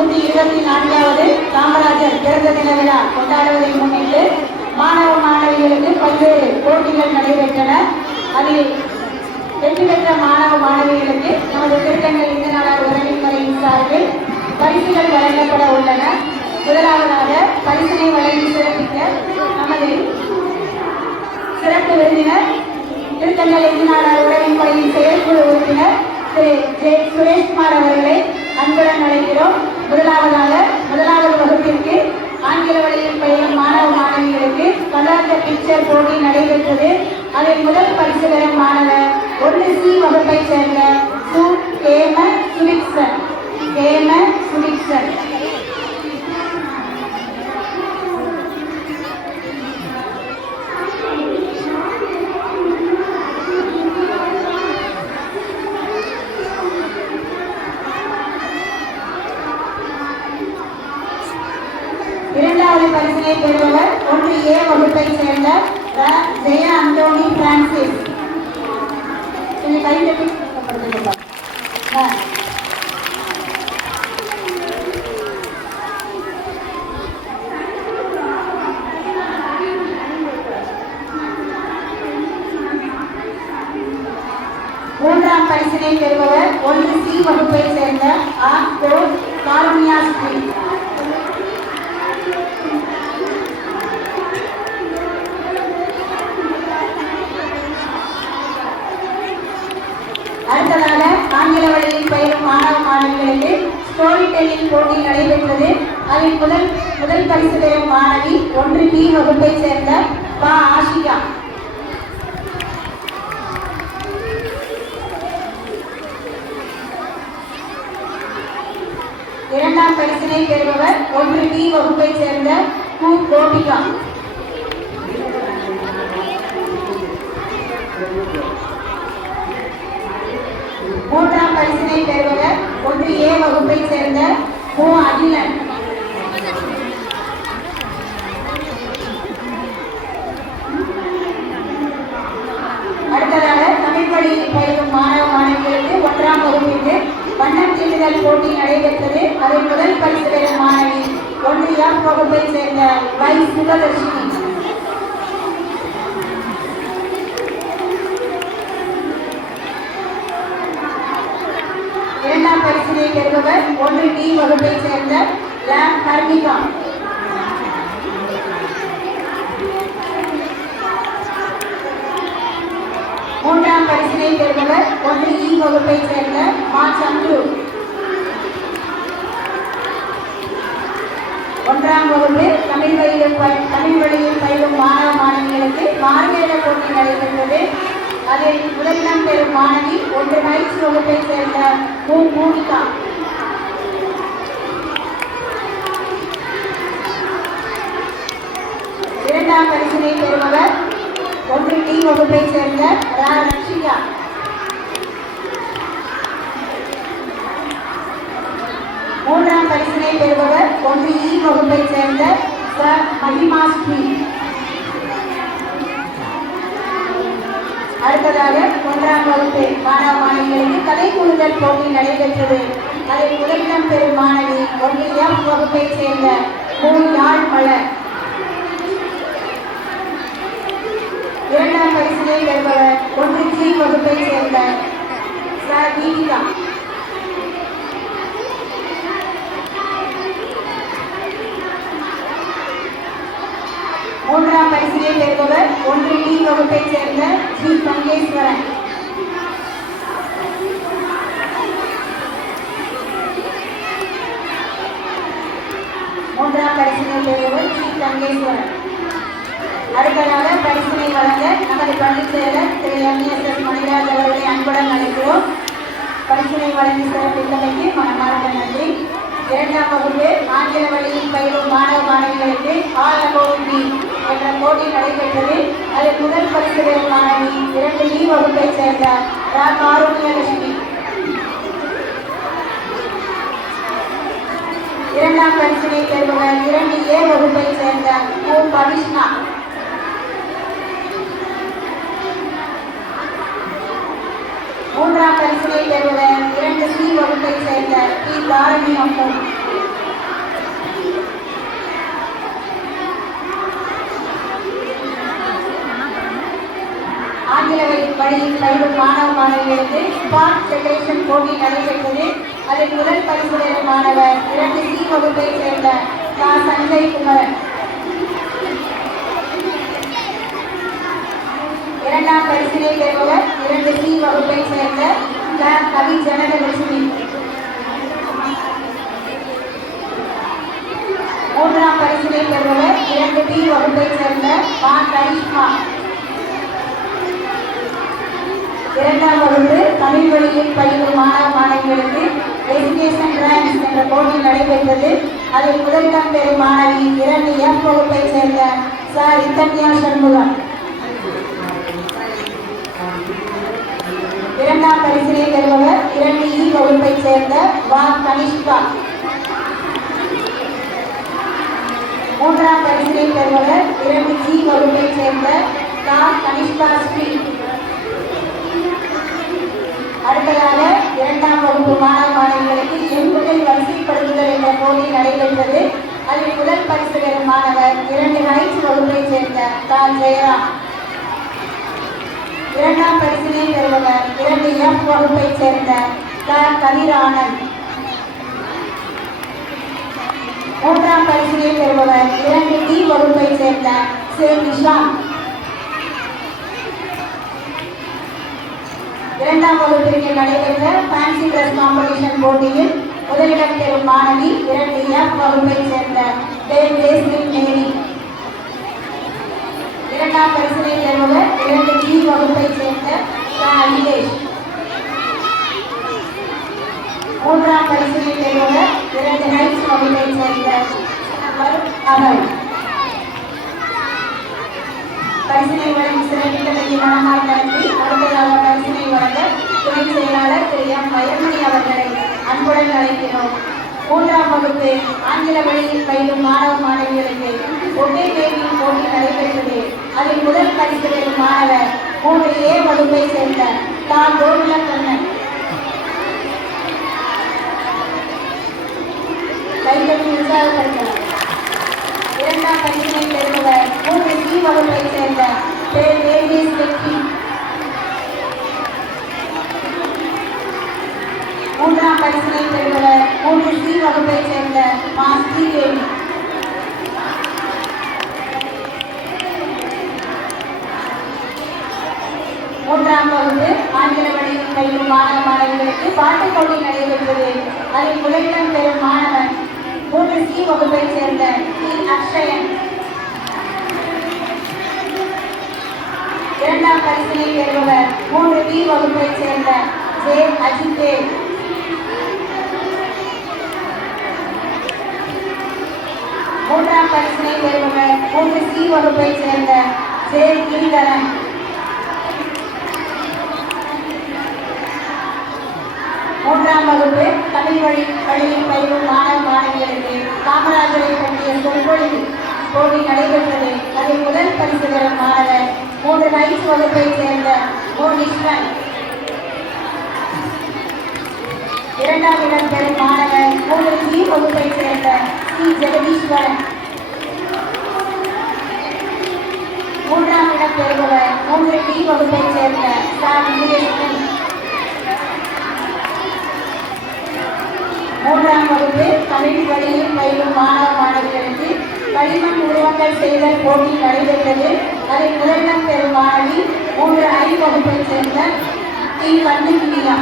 124வது காமராஜர் பிறந்த தின விழா கொண்டாடுவதை முன்னிட்டு மாணவ மாணவிகளுக்கு பல்வேறு போட்டிகள் நடைபெற்றன. அதில் வெற்றி பெற்ற மாணவ மாணவிகளுக்கு நமது திருத்தங்கள் இந்து நாடார் உறவின்முறையின் சார்பில் பரிசுகள் வழங்கப்பட உள்ளன. முதலாவதாக பரிசினை வழங்கி சிறப்பிக்க நமது சிறப்பு விருந்தினர் திருத்தங்கள் இந்து நாடார் உறவின்முறையின் செயற்குழு உறுப்பினர் திரு ஜே சுரேஷ்குமார் அவர்களை அன்புடன் அழைக்கிறோம். முதலாவது வகுப்பிற்கு ஆங்கில வழியில் பயிலும் மாணவ மாணவிகளுக்கு கலாச்சார பிக்சர் போட்டி நடைபெற்றது. அதில் முதல் பரிசு பெறும் மாணவர் 1C வகுப்பை சேர்ந்த கேம சுவிக்சன். இரண்டாவது பரிசினை பெறுபவர் 1A வகுப்பை சேர்ந்த ஜெய அந்தோனி பிரான்சிஸ். மூன்றாம் பரிசினை பெறுபவர் 1C வகுப்பை சேர்ந்த காருண்யா ஸ்ரீ. அடுத்ததாக ஆங்கில வழியில் பயிலும் மாணவ மாணவிகளுக்கு ஸ்டோரி டெல்லிங் போட்டி நடைபெற்றது. அதில் முதல் பரிசு பெறும் மாணவி 1B வகுப்பை சேர்ந்த ஆஷிகா. இரண்டாம் பரிசினை பெறுபவர் 1B வகுப்பை சேர்ந்த கோபிகா. மூன்றாம் பரிசினை பெறுபவர் 1A வகுப்பை சேர்ந்த அகிலன். அடுத்ததாக தமிழ் வழியில் பயிலும் மாணவ மாணவிகளுக்கு 1ஆம் வகுப்பிற்கு வண்ணம் தீட்டுதல் போட்டி நடைபெற்றது. அதில் முதல் பரிசு பெறும் மாணவி 1F வகுப்பை சேர்ந்த சுபதர்ஷினி. இரண்டாம் பரிசினை பெறுபவர் 1D வகுப்பை சேர்ந்த ஹர்மிகா. மூன்றாம் பரிசினை பெறுபவர் 1E வகுப்பை சேர்ந்த சந்து. 1ஆம் வகுப்பு தமிழ் வழியில் பயிலும் மாணவ மாணவிகளுக்கு மாறுவேட போட்டி நடைபெற்றது. அதில் முதலிடம் பெறும் மாணவி 1H வகுப்பை சேர்ந்த பூமிகா. இரண்டாம் பரிசினை பெறுபவர் 1D வகுப்பை சேர்ந்த ரக்ஷிகா. மூன்றாம் பரிசினை பெறுபவர் 1E வகுப்பை சேர்ந்த மகிமா ஸ்ரீ. அடுத்ததாக 1ஆம் வகுப்பு மாணவ மாணவிகளுக்கு கலை கூறுதல் போட்டி நடைபெற்றது. அதில் முதலிடம் பெறும் மாணவி 1F வகுப்பை சேர்ந்த யாழ் மலர். இரண்டாம் பரிசினை பெறுபவர் 1G வகுப்பை சேர்ந்த தீபிகா. மூன்றாம் பரிசினை பெறுபவர் 1D வகுப்பை சேர்ந்த ஸ்ரீ பங்கேஸ்வரன். மூன்றாம் பரிசினை பெறுபவர் ஸ்ரீ பங்கேஸ்வரன். அடுத்ததாக பரிசினை வழங்க நமது பள்ளி செயலர் திரு MSS மணிராஜ் அவர்களை அன்புடன் அழைக்கிறோம். பரிசினை வழங்கி சிறப்பித்தமைக்கு மனமார்ந்த நன்றி. இரண்டாம் வகுப்பு ஆங்கில வழியில் பயிலும் மாணவ மாணவிகளுக்கு ஆல் அபவுட் மீ என்ற போட்டி நடைபெற்றது. அதில் முதல் பரிசு பெறும் மாணவி 2E வகுப்பை சேர்ந்த காருண்யலட்சுமி. இரண்டாம் பரிசினை பெறுபவர் 2A வகுப்பை சேர்ந்த பவிஷ்ணா. மூன்றாம் பரிசினை பெறுவர் 2C வகுப்பை சேர்ந்த தாரணி அம்மு. மாணவிகளுக்கு ஸ்பாட் டெக்கரேஷன் போட்டி நடைபெற்றது. அதில் முதல் பரிசு பெறும் மாணவர் 2C வகுப்பை சேர்ந்த சஞ்சய் குமரன். இரண்டாம் பரிசினை பெறுபவர் 2C வகுப்பை சேர்ந்த கவி ஜனகலட்சுமி. மூன்றாம் பரிசினை பெறுபவர் 2B வகுப்பை சேர்ந்த கரிஷ்மா. இரண்டாம் வகுப்பு தமிழ் வழியில் பயிலும் மாணவ மாணவிகளுக்கு எஜுகேஷன் கிராண்ட்ஸ் என்ற போட்டி நடைபெற்றது. அதில் முதலிடம் பெறும் மாணவி 2F வகுப்பை சேர்ந்த இத்தன்யா சண்முகம். இரண்டாம் பரிசினை பெறுபவர் 2E வகுப்பை சேர்ந்த கனிஷ்கா. மூன்றாம் பரிசினை பெறுபவர் 2G வகுப்பை சேர்ந்த கனிஷ்கா ஸ்ரீ. அடுத்ததாக இரண்டாம் வகுப்பு மாணவ மாணவிகளுக்கு எண்களை வரிசைப்படுத்துதல் என்ற போட்டி நடைபெற்றது. அதில் முதல் பரிசு பெறும் மாணவர் 2H வகுப்பை சேர்ந்த ஜெயராம். இரண்டாம் பரிசினை பெறுபவர் 2F வகுப்பை சேர்ந்த கதிரானந்த். மூன்றாம் பரிசினை பெறுபவர் 2D வகுப்பை சேர்ந்த நிஷாந்த். இரண்டாம் வகுப்பிற்கு நடைபெற்ற ஃபேன்சி ட்ரெஸ் காம்படிஷன் போட்டியில் முதலிடம் பெறும் மாணவி 2F வகுப்பை சேர்ந்த மேரி. இரண்டாம் பரிசினை பெறுபவர் 2G வகுப்பை சேர்ந்த விஜேஷ். மூன்றாம் பரிசினை பெறுபவர் 2H வகுப்பை சேர்ந்த அகல். பரிசினை வழங்கி சிறப்பித்தமைக்கு மனமாய் நன்றி. அடுத்ததாக பரிசினை வழங்க துணை செயலாளர் M. வயமணி அவர்களை அன்புடன் அழைக்கிறோம். மூன்றாம் வகுப்பு ஆங்கில வழியில் பயிலும் மாணவ மாணவிகளுக்கு ஒட்டை பேட்டியின் போட்டி நடைபெற்றது. அதில் முதல் பரிசு பெறும் மாணவர் 3A வகுப்பை சேர்ந்த கோகுலக்கண்ணன். கைதட்டி உற்சாகப்படுத்தலாம். இரண்டாம் பரிசினை பெறுபவர் 3C வகுப்பை சேர்ந்த வெற்றி. மூன்றாம் பரிசினை பெறுபவர் 3C வகுப்பை சேர்ந்த ஸ்ரீதேவி. மூன்றாம் வகுப்பு ஆங்கில வழியில் பயிலும் மாணவ மாணவிகளுக்கு பாட்டுப் போட்டி நடைபெற்றது. அதில் முதலிடம் பெறும் மாணவன் 3C வகுப்பை சேர்ந்த அக்ஷயன். இரண்டாம் பரிசினை பெறுபவர் 3B வகுப்பை சேர்ந்த அஜித்தே. மூன்றாம் பரிசினை பெறுபவர் 3C வகுப்பை சேர்ந்த கிரிதரன். மூன்றாம் வகுப்பு தமிழ் வழியில் பயிலும் மாணவ மாணவிகளுக்கு காமராஜரை பற்றிய சொற்பொழிவு போட்டி நடைபெற்றது. அதில் முதல் பரிசு பெறும் மாணவர் 3H வகுப்பை சேர்ந்த நிஷ்வன். இரண்டாம் இடம் பெறும் மாணவர் 3C வகுப்பை சேர்ந்த ஜெகதீஸ்வரன். மூன்றாம் இடம் பெறுபவர் 3D வகுப்பை சேர்ந்த விஜயலட்சுமி. மூன்றாம் வகுப்பு தமிழ் வழியில் பயிலும் மாணவ மாணவிகளுக்கு களிமண் உருவங்கள் செய்தல் போட்டி நடைபெற்றது. அதில் முதலிடம் பெறும் மாணவி 3I வகுப்பை சேர்ந்த கண்ணுக்கியா.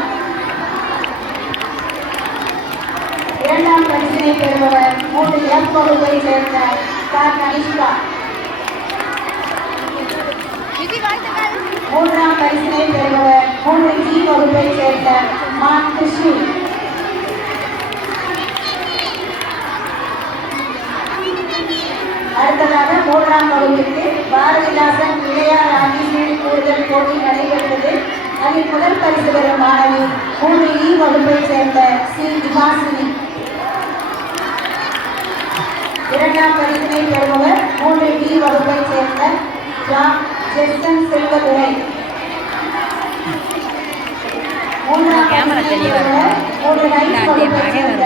இரண்டாம் பரிசினை பெறுபவர் 3F வகுப்பை சேர்ந்த கனிஷ்கா. மூன்றாம் பரிசினை பெறுபவர் 3G வகுப்பை சேர்ந்த கிருஷ்ணி. அடுத்ததாக மூன்றாம் வகுப்பிற்கு பாரதிதாசன் இளையார் ஆகிய கூடுதல் போட்டி நடைபெற்றது. அதில் முதல் பரிசு பெறும் மாணவி 3E வகுப்பை சேர்ந்த விகாசினி. இரண்டாம் பரிசினை பெறுபவர் 3D வகுப்பை சேர்ந்த ஜெஸ்டன் செல்வதுரை. மூன்றாம் பரிசினை பெறுபவர் 3H வகுப்பை சேர்ந்த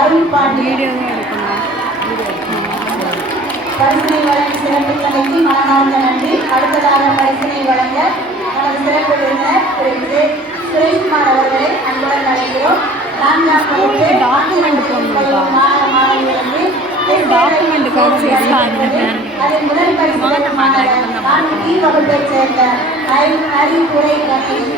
அருள் பாண்டியன். பரிசினை வழங்கி சிறப்பித்தமைக்கு மனமார்ந்த நன்றி. அடுத்ததாக பரிசினை வழங்க நமது சிறப்பு விருந்தினர் திரு சுரேஷ்குமார் அவர்களை அன்புடன் அழைக்கிறோம். 4ஆம் வகுப்பு மாணவர்களுக்கு அதன் முதல் பரிசு மாணவர் 4 வகுப்பைச் சேர்ந்த அறிவுரை கணேஷ்.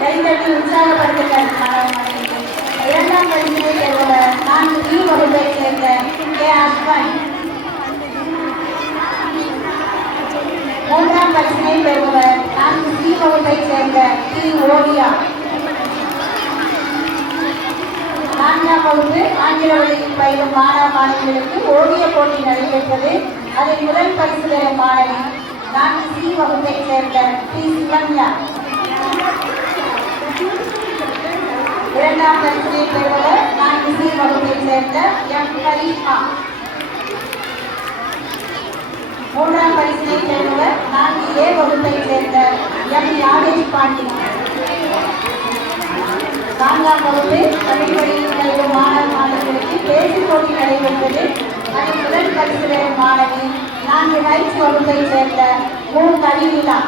கைதட்டி உற்சாகப்படுத்துங்கள் மாணவர்கள். 2ஆம் பரிசினை பெறுபவர் 4 வகுப்பைச் சேர்ந்த கே அஸ்வன். 3ஆம் பரிசினை பெறுபவர் 4 வகுப்பைச் சேர்ந்த டி ஓவியா. 4ஆம் வகுப்பு ஆங்கில வழியில் பயிலும் மாணவ மாணவிகளுக்கு ஓவிய போட்டி நடைபெற்றது. அதில் முதல் பரிசு பெறும் மாணவி 4 வகுப்பைச் சேர்ந்த டி சிவன்யா. 2ஆம் பரிசினை பெறுபவர் 4 வகுப்பைச் சேர்ந்த எம் கரீமா. 3ஆம் பரிசினை பெறுபவர் 4A வகுப்பைச் சேர்ந்த எம் யாகேஷ் பாண்டி. 4ஆம் வகுப்பு தமிழ் வழியில் பயிலும் மாணவ மாணவிகளுக்கு பேச்சு போட்டி நடைபெற்றது. அதில் முதல் பரிசு பெறும் மாணவி 4 ரைட்ஸ் வகுப்பைச் சேர்ந்த மு கலிவிழா.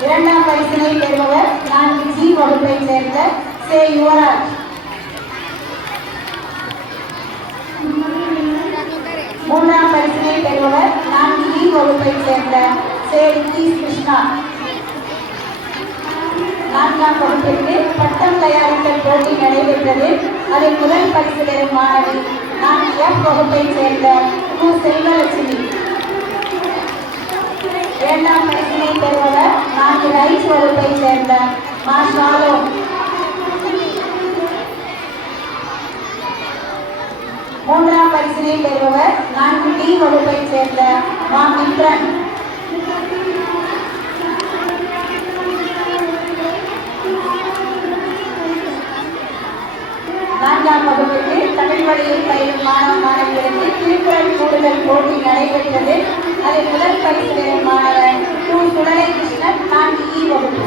2ஆம் பரிசினை பெறுபவர் 4G வகுப்பைச் சேர்ந்த சே யுவராஜ். 3ஆம் பரிசினை பெறுபவர் 4E வகுப்பைச் சேர்ந்த சே ரித்தீஷ் கிருஷ்ணா. 4ஆம் வகுப்பிற்கு பட்டம் தயாரித்தல் போட்டி நடைபெற்றது. அதில் முதல் பரிசு பெறும் மாணவி 4F வகுப்பைச் சேர்ந்த கு செல்வலட்சுமி. 2ஆம் பரிசினை பெறுபவர் 4 ரைட்ஸ் வகுப்பைச் சேர்ந்த மா ஷாலோ. 3ஆம் பரிசினை பெறுபவர் 4D வகுப்பைச் சேர்ந்த மா மித்ரன். 4ஆம் வகுப்புக்கு தமிழ் வழியில் பயிலும் மாணவ மாணவிகளுக்கு திருக்குறள் கூடுதல் போட்டி நடைபெற்றது. அதில் முதல் பரிசு பெறும் மாணவர் கு சுடலை கிருஷ்ணன் 4E வகுப்பு.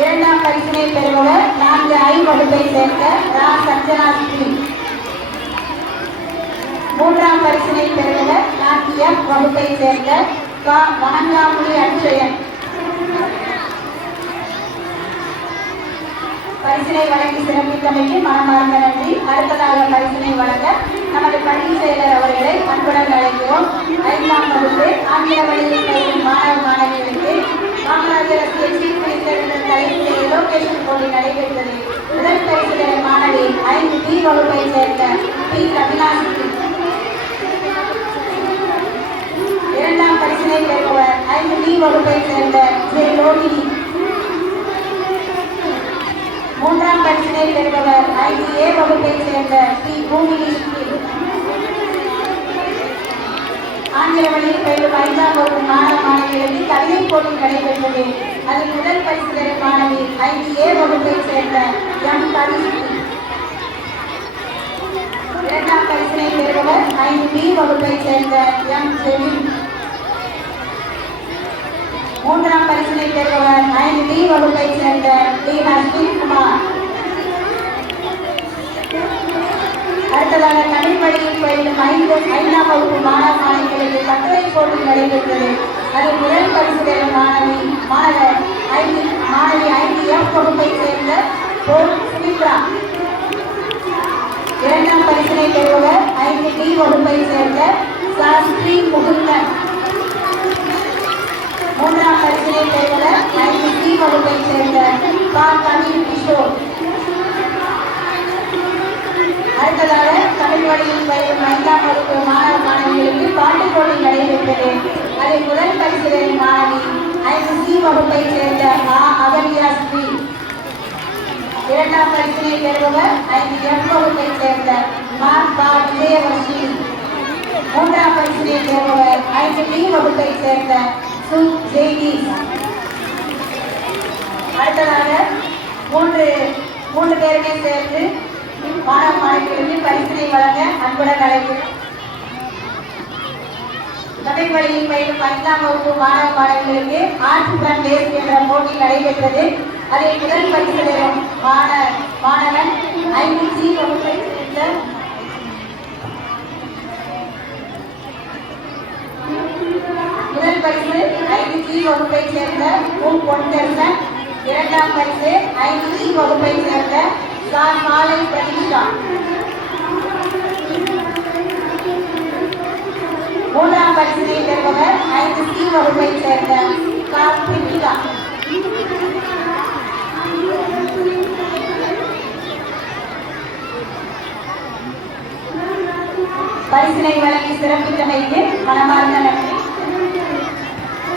2ஆம் பரிசினை பெறுபவர் 4I வகுப்பைச் சேர்ந்த ரா சஞ்சனா ஸ்ரீ. 3ஆம் பரிசினை பெறுபவர் 4F வகுப்பைச் சேர்ந்த கா வணங்காமுடி அட்சயன். பரிசினை வழங்கி சிறப்பித்தமைக்கு மனமார்ந்த நன்றி. அடுத்ததாக பரிசினை வழங்க நமது பள்ளி செயலர் அவர்களை அன்புடன் அழைக்கிறோம். 5ஆம் வகுப்பு ஆங்கில வழியில் பயிலும் மாணவ மாணவிகளுக்கு காமராஜர் சீஃப் மினிஸ்டர் என்ற தலைப்பில் எலோகேஷன் போட்டி நடைபெற்றது. முதல் பரிசு பெறும் மாணவி 5D வகுப்பைச் சேர்ந்த பி கவினாசி. 2ஆம் பரிசினை பெறுபவர் 5D வகுப்பைச் சேர்ந்த ஜே லோகினி. 3ஆம் பரிசினை பெறுபவர் 5A வகுப்பைச் சேர்ந்த டி பூமினி. ஆங்கில வழியில் பயிலும் 5ஆம் வகுப்பு மாணவ மாணவிகளுக்கு கவிதை போட்டி நடைபெற்றது. அதில் முதல் பரிசு பெறும் மாணவி 5A வகுப்பைச் சேர்ந்த எம் கவிஸ்ரீ. 2ஆம் பரிசினை பெறுபவர் 5B வகுப்பைச் சேர்ந்த எம் ஜெமின். 3ஆம் பரிசினை பெறுபவர் 5D வகுப்பைச் சேர்ந்த டி அஸ்வின் குமார். அடுத்ததாக தமிழ் வழியில் பயிலும் 5ஆம் வகுப்பு மாணவ மாணவிகளுக்கு கட்டுரை போட்டி நடைபெற்றது. அதில் முதல் பரிசு பெறும் மாணவர் 5F வகுப்பைச் சேர்ந்த சுமித்ரா. 2ஆம் பரிசினை பெறுபவர் 5D வகுப்பைச் சேர்ந்த சாஸ்திரி முகுந்தன். 3ஆம் பரிசினை பெறுபவர் 5C வகுப்பைச் சேர்ந்த பா கவின் கிஷோர். அடுத்ததாக தமிழ் வழியில் பயிலும் 5ஆம் வகுப்பு மாணவ மாணவிகளுக்கு பாட்டு போட்டி நடைபெற்றது. அதில் முதல் பரிசு பெறும் மாணவி 5C வகுப்பைச் சேர்ந்த ஆ அகல்யா ஸ்ரீ. 2ஆம் பரிசினை பெறுபவர் 5F வகுப்பைச் சேர்ந்த மா பா விஜயவர்ஷினி. 3ஆம் பரிசினை பெறுபவர் 5D வகுப்பைச் சேர்ந்த சு ஜெய்டி. அடுத்ததாக மூன்று பேருமே சேர்ந்து மாணவ மாணவிகளுக்கு பரிசினை வழங்க அன்புடன் அழைக்கிறோம். தமிழ் வழியில் பயிலும் 5ஆம் வகுப்பு மாணவ மாணவிகளுக்கு ஆர்ட் அண்ட் டேஸ் என்ற போட்டி நடைபெற்றது. அதில் முதல் பரிசு பெறும் மாணவன் 5C வகுப்பை சேர்ந்த முதல் முதல் பரிசு 5G வகுப்பை சேர்ந்த பொன்தர்சன், இரண்டாம் பரிசு 5C வகுப்பை சேர்ந்த சாலை பிரதீஷா, மூன்றாம் பரிசினை பெறுபவர் 5C வகுப்பை சேர்ந்த கார்த்திகா. பரிசினை வழங்கி சிறப்பித்தமைக்கு மனமார்ந்த நன்றி.